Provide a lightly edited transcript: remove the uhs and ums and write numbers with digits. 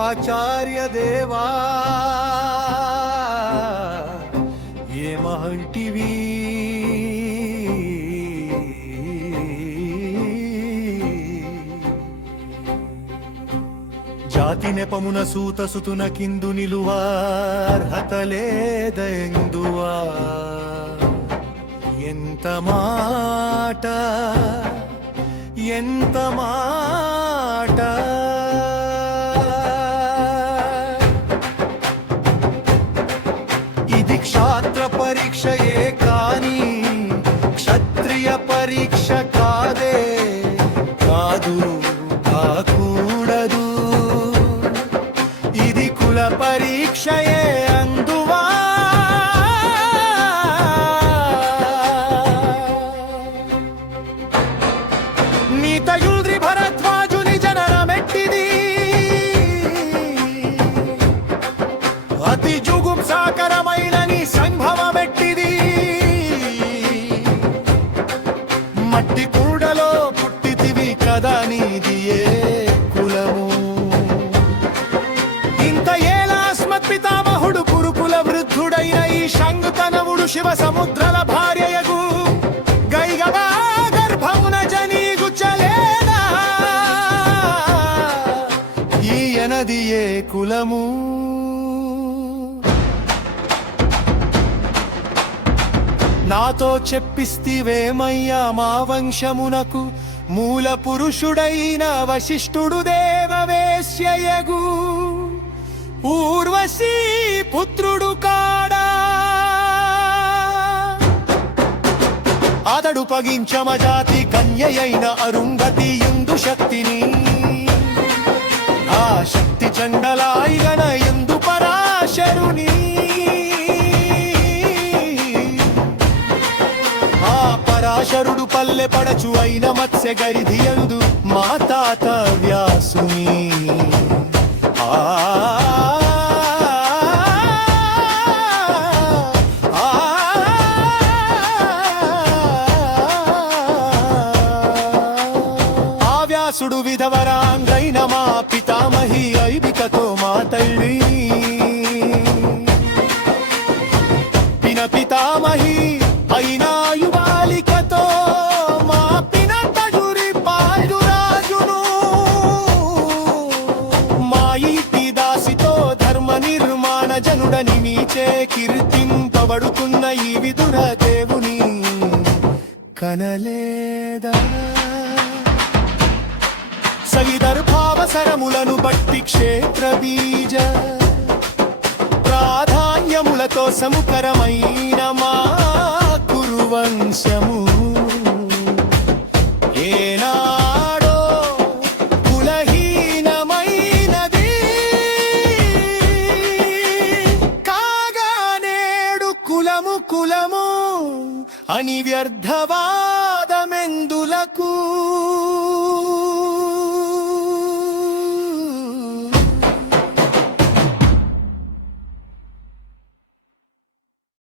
ఆచార్య దేవా ఏమంటివి జాతి నెపమున సూత సుతున కిందు నిలువార్హత లేదెందువా ఎంత మాట ఎంత మాట ఇది క్షాత్ర పరీక్షయే కాని క్షత్రియ పరీక్ష కాదే కాదు కాకూడదు ఇది కుల పరీక్షయే అందువా నీతయుల్ద్రి భరద్వాజుని జననమెట్టిది అతి జుగుప్సాకరమైన నీ సంభవమెట్టిది మట్టి కూడలో పుట్టితివి కదా నీదియే కులము ఇంత ఏలాస్మత్ పితామహుడు కురుకుల వృద్ధుడైన ఈ శంగుతనవుడు శివ సముద్రల భార్యయగు గైగవా గర్భమున జనీగుచ్చలేదా ఈయనదియే కులము నాతో చెప్పిస్తివేమయ్యా మా వంశమునకు మూల పురుషుడైన వశిష్ఠుడు దేవవేశ్యయగు ఊర్వశీ పుత్రుడు కాడా అతడు పగించమ జాతి కన్యయైన అరుంధతి ఇందు శక్తిని ఆ శక్తి చండలాయిగన ఎందు పరాశరుని ఆ పరాశరుడు పల్లె పడచు అయిన మత్స్య గరిధియందు మా తాత వ్యాసుని వ్యాసుడు విధవరాంగైన మా పితామహి ఐబికతో మా తల్లి పిన పితామహి అయినా యువాలికతో మా పిన తజురి పాండురాజును మా ఈటి దాసితో ధర్మ నిర్మాణ జనుడని మీచే కీర్తింపబడుతున్న ఈ విదుర దేవుని కనలేదా సవిదర్భావసరములను బట్టి క్షేత్ర బీజ ప్రాధాన్యములతో సముకరమైన మా కురువంశము ఏనాడో కులహీనమైనది కాగా నేడు కులము కులము అని వ్యర్థవాదమెందులకు